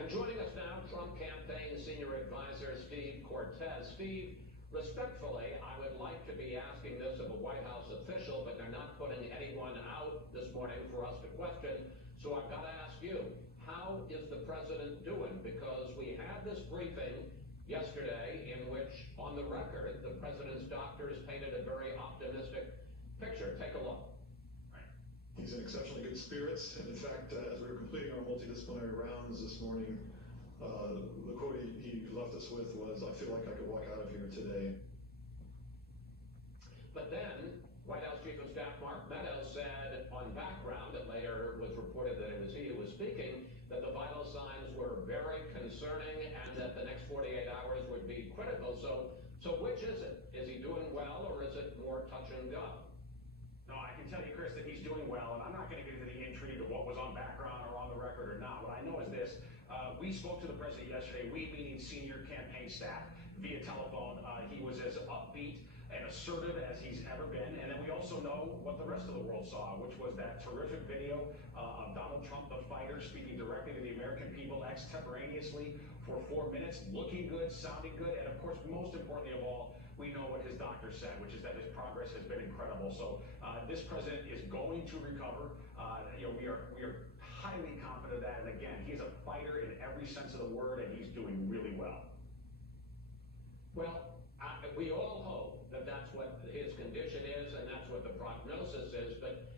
And joining us now, Trump campaign senior advisor Steve Cortes. Steve, respectfully, I would like to be asking this of a White House official, but they're not putting anyone out this morning for us to question. So I've got to ask you, how is the president doing? Because we had this briefing yesterday in which, on the record, the president's doctors painted a very optimistic picture. Take a look. He's in exceptionally good spirits, and in fact, as we were completing our multidisciplinary rounds this morning, the quote he left us with was, "I feel like I could walk out of here today." But then, White House Chief of Staff Mark Meadows said on background, that later was reported that it was he who was speaking, that the vital signs were very concerning and that the next 48 hours would be critical. So which is it? Is he doing well, or is it more touch and go? No, I can tell you, Chris, that he's doing well, and I'm not going to get into the intrigue of what was on background or on the record or not. What I know is this. We spoke to the president yesterday, we meaning senior campaign staff, via telephone. He was as upbeat and assertive as he's ever been. And then we also know what the rest of the world saw, which was that terrific video of Donald Trump, the fighter, speaking directly to the American people extemporaneously for 4 minutes, looking good, sounding good, and of course, most importantly of all, we know what his doctor said, which is that his progress has been incredible. So this president is going to recover. We are highly confident of that. And again, he's a fighter in every sense of the word, and he's doing really well. Well, we all hope that that's what his condition is and that's what the prognosis is. But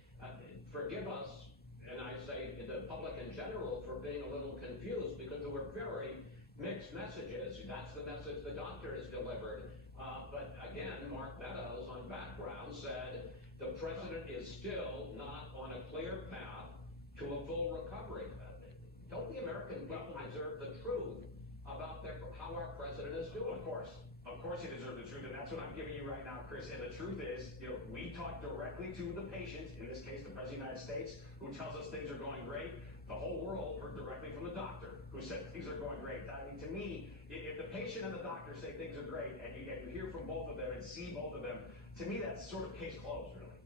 forgive us, and I say the public in general, for being a little confused, because there were very mixed messages. That's the message the doctor has delivered. But again, Mark Meadows on background said the president is still not on a clear path to a full recovery. Don't the American people deserve the truth about how our president is doing? Of course he deserves the truth, and that's what I'm giving you right now, Chris. And the truth is, we talk directly to the patient, in this case, the President of the United States, who tells us things are going great. The whole world heard directly from the doctor, who said things are going great. I mean, to me, if the patient and the doctor say things are great, and you hear from both of them and see both of them, to me, that's sort of case closed, really.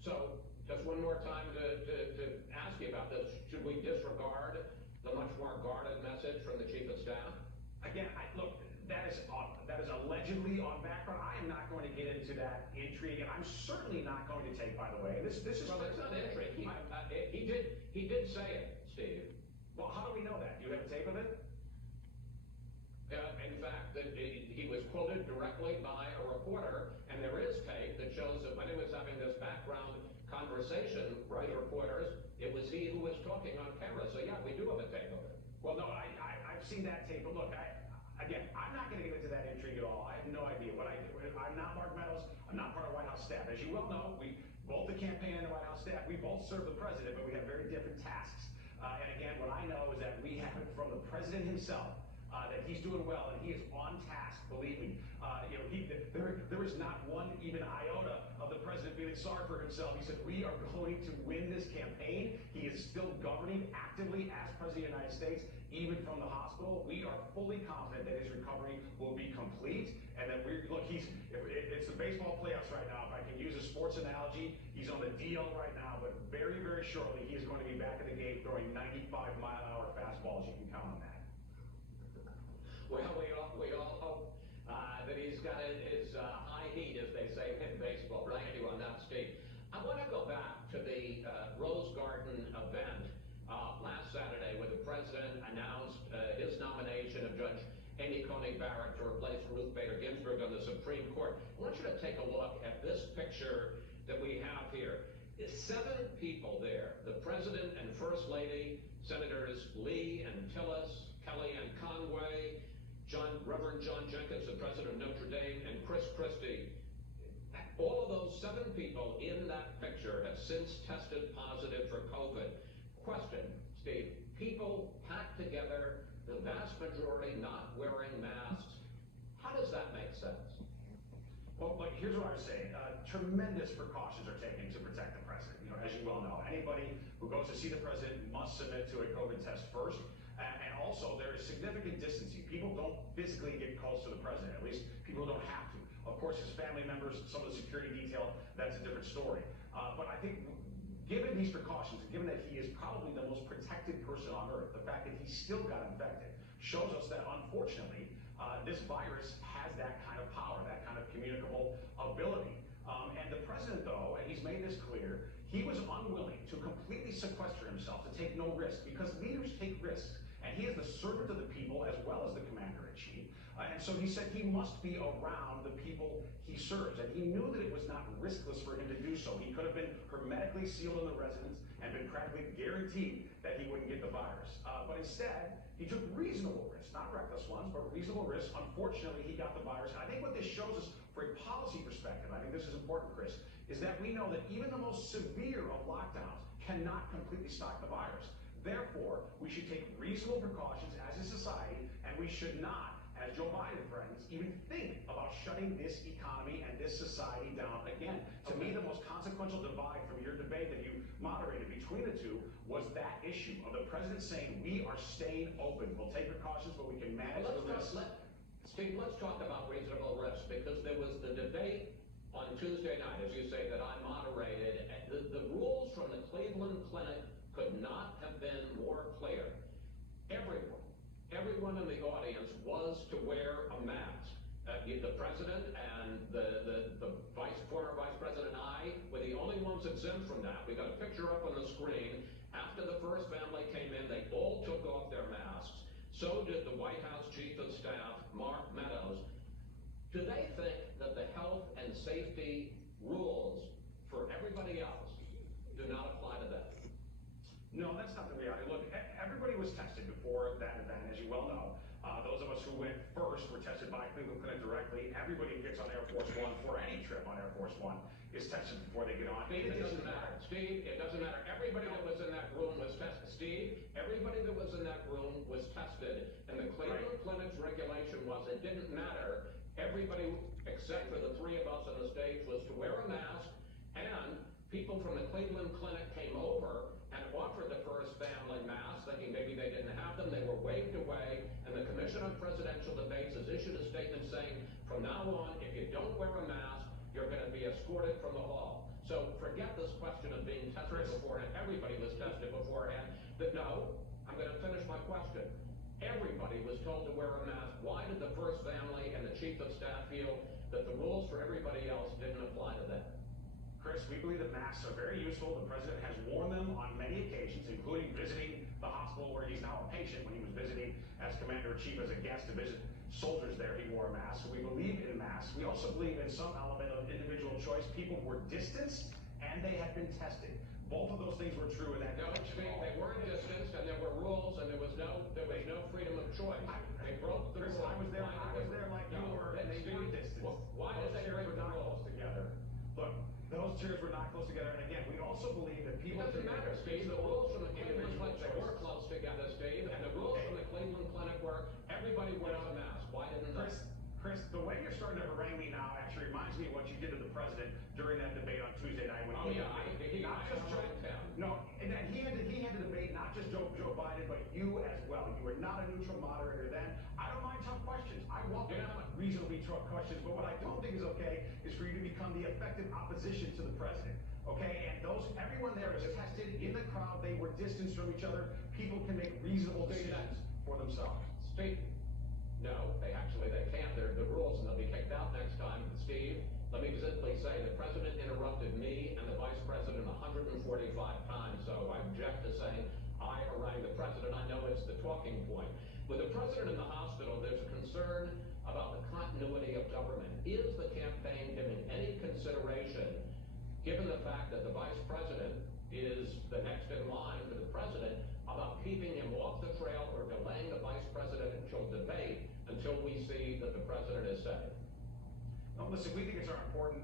So, just one more time to ask you about this. Should we disregard the much more guarded message from the Chief of Staff? Again, look, that is allegedly on background. I am not going to get into that intrigue, and I'm certainly not going to take, by the way, this is... Well, it's not intrigue. He did say it, Steve. Well, how do we know that? Do you have a tape of it? In fact, he was quoted directly by a reporter, and there is tape that shows that when he was having this background conversation with reporters, it was he who was talking on camera. So yeah, we do have a tape of it. Well, no, I've seen that tape, but look, again, I'm not going to get into that intrigue at all. I have no idea what I do. I'm not Mark Meadows. I'm not part of White House staff. As you well know, both the campaign and the White House staff, we both serve the president, but we have very different tasks. And again, what I know is that we have it from the president himself, that he's doing well, and he is on task, believe me. There is not one even iota of the president feeling sorry for himself. He said, we are going to win this campaign. He is still governing actively as President of the United States, even from the hospital. We are fully confident that his recovery will be complete, and that it's the baseball playoffs right now. If I can use a sports analogy, he's on the DL right now, but very, very shortly, he is going to be back in the game throwing 95-mile-an-hour fastballs. You can count on that. Well, we all hope that he's got his high heat, as they say in baseball. Thank you on that, Steve. I want to go back to the Rose Garden event last Saturday, where the president announced his nomination of Judge Amy Coney Barrett to replace Ruth Bader Ginsburg on the Supreme Court. I want you to take a look at this picture that we have here. There's 7 people there: the president and first lady, Senators Lee and Tillis, Kelly and Conway, Reverend John Jenkins, the president of Notre Dame, and Chris Christie. All of those 7 people in that picture have since tested positive for COVID. Question, Steve: people packed together, the vast majority not wearing masks. How does that make sense? Well, look, here's what I would say. Tremendous precautions are taken to protect the president. As you well know, anybody who goes to see the president must submit to a COVID test first. And also, there is significant distancing. People don't physically get close to the president. At least people don't have to. Of course, his family members, some of the security detail, that's a different story. But I think, given these precautions, and given that he is probably the most protected person on Earth, the fact that he still got infected, shows us that unfortunately, this virus has that kind of power, that kind of communicable ability. And the president, though, and he's made this clear, he was unwilling to completely sequester himself, to take no risk, because leaders take risks. And he is the servant of the people as well as the commander-in-chief. And so he said he must be around the people he serves. And he knew that it was not riskless for him to do so. He could have been hermetically sealed in the residence and been practically guaranteed that he wouldn't get the virus. But instead, he took reasonable risks, not reckless ones, but reasonable risks. Unfortunately, he got the virus. And I think what this shows us from a policy perspective, I think this is important, Chris, is that we know that even the most severe of lockdowns cannot completely stop the virus. Therefore, we should take reasonable precautions as a society, and we should not, as Joe Biden friends, even think about shutting this economy and this society down again. To me, the most consequential divide from your debate that you moderated between the two was that issue of the president saying, we are staying open. We'll take precautions, but we can manage the risk. Steve, let's talk about reasonable risk, because there was the debate on Tuesday night, as you say, that I moderated. The rules from the Cleveland Clinic could not have been more clear. Everyone in the audience was to wear a mask. The president and the former vice president and I were the only ones exempt from that. We got a picture up on the screen. After the first family came in, they all took off their masks. So did the White House Chief of Staff, Mark Meadows. Do they think that the health and safety rules for everybody else do not apply to them? No, that's not the reality. Look, everybody was tested before that event, as you well know. Those of us who went first were tested by Cleveland Clinic directly. Everybody who gets on Air Force One for any trip on Air Force One is tested before they get on. Steve, it doesn't matter. Steve, it doesn't matter. Everybody that was in that room was tested. Steve, everybody that was in that room was tested. And the Cleveland Clinic's regulation was it didn't matter. Everybody, except for the three of us on the stage, was to wear a mask. And people from the Cleveland Clinic came over and offered the first family masks, thinking maybe they didn't have them. They were waved away, and the Commission on Presidential Debates has issued a statement saying, from now on, if you don't wear a mask, you're going to be escorted from the hall. So forget this question of being tested beforehand. Everybody was tested beforehand. But no, I'm going to finish my question. Everybody was told to wear a mask. Why did the first family and the Chief of Staff feel that the rules for everybody else didn't apply to them? Chris, we believe that masks are very useful. The president has worn them on many occasions, including visiting the hospital where he's now a patient. When he was visiting as commander-in-chief as a guest to visit soldiers there, he wore a mask. So we believe in masks. We also believe in some element of individual choice. People were distanced and they had been tested. Both of those things were true in that election. They weren't distanced, and there were rules, and there was no freedom of choice. They broke the rules. I was there like you were, and they were distanced. Why did they break the rules together? Look, those chairs were not close together, and again, we also believe that people... It doesn't matter, Steve. The rules from the Cleveland Clinic, they were close together, Steve, and the rules from the Cleveland Clinic were everybody wears a mask. Why didn't they? Chris, the way you're starting to harangue me now actually reminds me of what you did to the president during that debate on Tuesday night when he had to debate not just Joe Biden, but you as well. You were not a neutral moderator then. I don't mind tough questions. I welcome reasonably tough questions, but what I don't think is okay is for you to become the effective opposition to the president. Okay, and everyone there is tested in the crowd. They were distanced from each other. People can make reasonable decisions for themselves. Steve, no, they can't. They're the rules, and they'll be kicked out next time. Steve, let me simply say the president interrupted me and the vice president 145 times, so I object to saying I harangued the president. I know it's the talking point. With the president in the hospital, there's a concern about the continuity of government. Is the campaign giving any consideration, given the fact that the vice president is the next in line for the president, about keeping him off the trail or delaying the vice presidential debate until we see that the president is safe? No, listen, we think it's important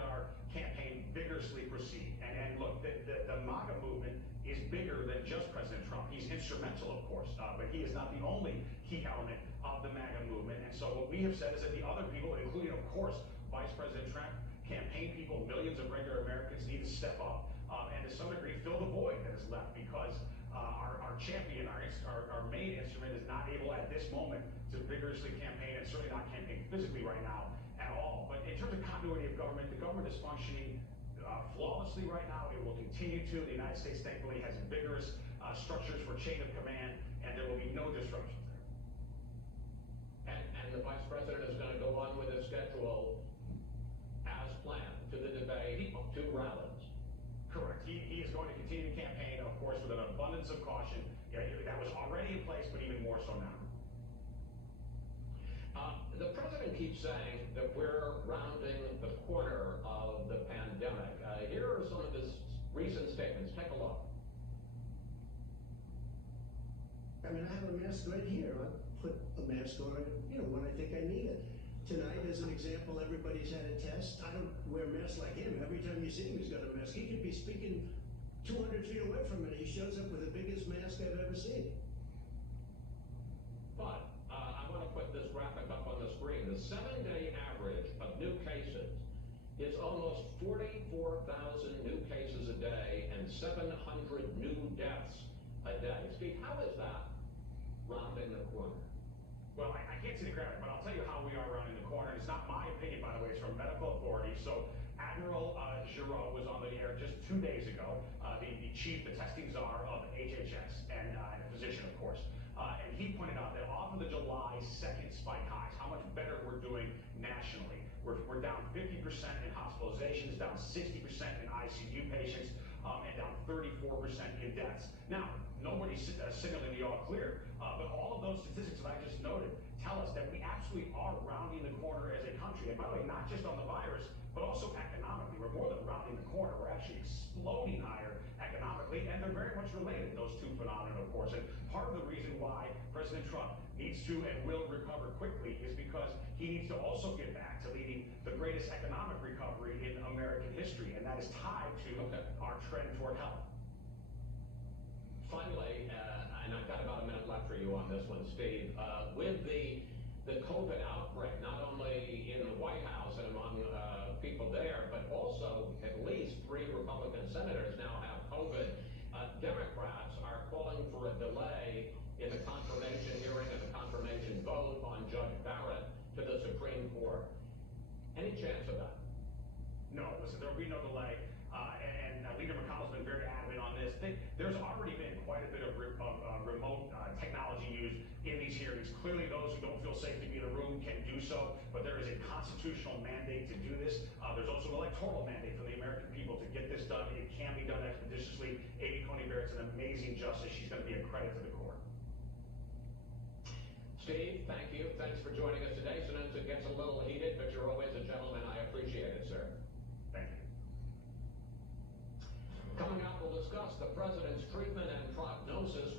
that our campaign vigorously proceed. And look, the MAGA movement is bigger than just President Trump. He's instrumental, of course, but he is not the only key element of the MAGA movement. And so what we have said is that the other people, including, of course, Vice President Trump, campaign people, millions of regular Americans need to step up and to some degree fill the void that is left, because our champion, our main instrument, is not able at this moment to vigorously campaign, and certainly not campaign physically right now at all. But in terms of continuity of government, the government is functioning flawlessly right now. It will continue to. The United States, thankfully, has vigorous structures for chain of no disruptions there. And the vice president is going to go on with his schedule as planned to the debate, to rallies. Correct. He is going to continue to campaign, of course, with an abundance of caution. Yeah, that was already in place, but even more so now. The president keeps saying that we're rounding the corner of the pandemic. Here are some of his recent statements. Take a look. I mean, I have a mask right here. I put a mask on, when I think I need it. Tonight, as an example, everybody's had a test. I don't wear a mask like him. Every time you see him, he's got a mask. He could be speaking 200 feet away from me. He shows up with the biggest mask I've ever seen. But I want to put this graphic up on the screen. The 7-day average of new cases is almost 44,000 new cases a day and 700 new deaths a day. Steve, how is that rounding the corner? Well, I can't see the graphic, but I'll tell you how we are rounding the corner. It's not my opinion, by the way. It's from medical authorities. So Admiral Giroux was on the air just 2 days ago, the chief, the testing czar of HHS, and a physician, of course. And he pointed out that off of the July 2nd spike highs, how much better we're doing nationally. We're down 50% in hospitalizations, down 60% in ICU patients, and down 34% in deaths. Now, nobody's signaling the all clear, but all of those statistics that I just noted tell us that we absolutely are rounding the corner as a country. And by the way, not just on the virus, but also economically. We're more than rounding the corner. We're actually exploding higher economically, and they're very much related, those two phenomena, of course. And part of the reason why President Trump needs to and will recover quickly is because he needs to also get back to leading the greatest economic recovery in American history, and that is tied to our trend toward health. Finally, and I've got about a minute left for you on this one, Steve, with the COVID outbreak, not only in the White House and among people there, but also at least 3 Republican senators now have COVID. Democrats are calling for a delay in the confirmation hearing and the confirmation vote on Judge Barrett to the Supreme Court. Any chance of that? No, listen, there will be no delay. And Leader McConnell's been very adamant on this. There's already been quite a bit of remote technology used in these hearings. Clearly, those who don't feel safe to be in a room can do so, but there is a constitutional mandate to do this. There's also an electoral mandate for the American people to get this done. It can be done expeditiously. Amy Coney Barrett's an amazing justice. She's going to be a credit to the court. Steve, thank you. Thanks for joining us today. Sometimes it gets a little heated, but you're always a gentleman. I appreciate it, sir. Thank you. Coming up, we'll discuss the president's treatment and prognosis